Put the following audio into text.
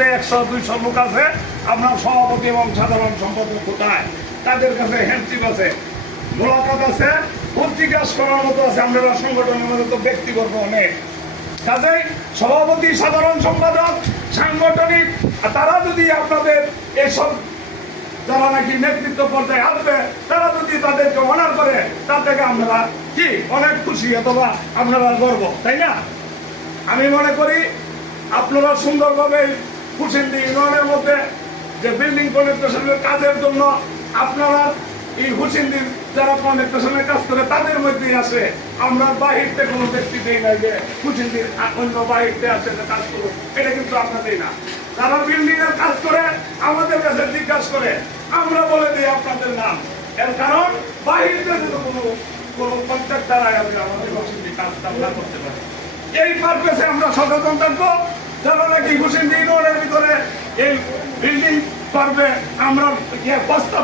মধ্যে 100-200 লোক আছে, আপনার সভাপতি এবং সাধারণ সম্পাদক কোথায়, তাদের কাছে হ্যান্ডশিপ আছে, মোলাকাত আছে, জিজ্ঞাস করার মতো আছে। আমরা সংগঠনের মধ্যে তো ব্যক্তিগত অনেক, কাজেই সভাপতি সাধারণ সম্পাদক সাংগঠনিক তারা যদি আপনাদের এইসব যারা নাকি নেতৃত্ব পর্যায়ে আসবে তারা যদি তাদেরকে অনার করে, তার থেকে আমরা কি অনেক খুশি অথবা আপনারা গর্ব, তাই না? আমি মনে করি আপনারা সুন্দরভাবে কুশিন্দি ইউনিয়নের মধ্যে যে বিল্ডিং কনেকশনের কাজের জন্য আপনারা এই হুসিন্দির যারা কনেকশনের কাজ করে তাদের মধ্যেই আসে। আমরা বাহিরতে কোনো ব্যক্তি দেই না যে হুসিন্দির অন্য বাহিরতে আসে কাজ করুন, এটা কিন্তু আমরা দিই না। তারা বিল্ডিং এর কাজ করে আমাদের কাছে জিজ্ঞাসা করে, আমরা বলে দিই আপনাদের নাম। এর কারণ বাহিরতে কোনো কন্ট্রাক্টর আমাদের হুসিন্দির কাজটা আমরা করতে পারি। এই পারপাসে আমরা সচেতন থাকবো। যারা নাকি হুসিন্দি ইউনিয়নের ভিতরে এই বিল্ডিং পারবে আমরা প্রস্তাব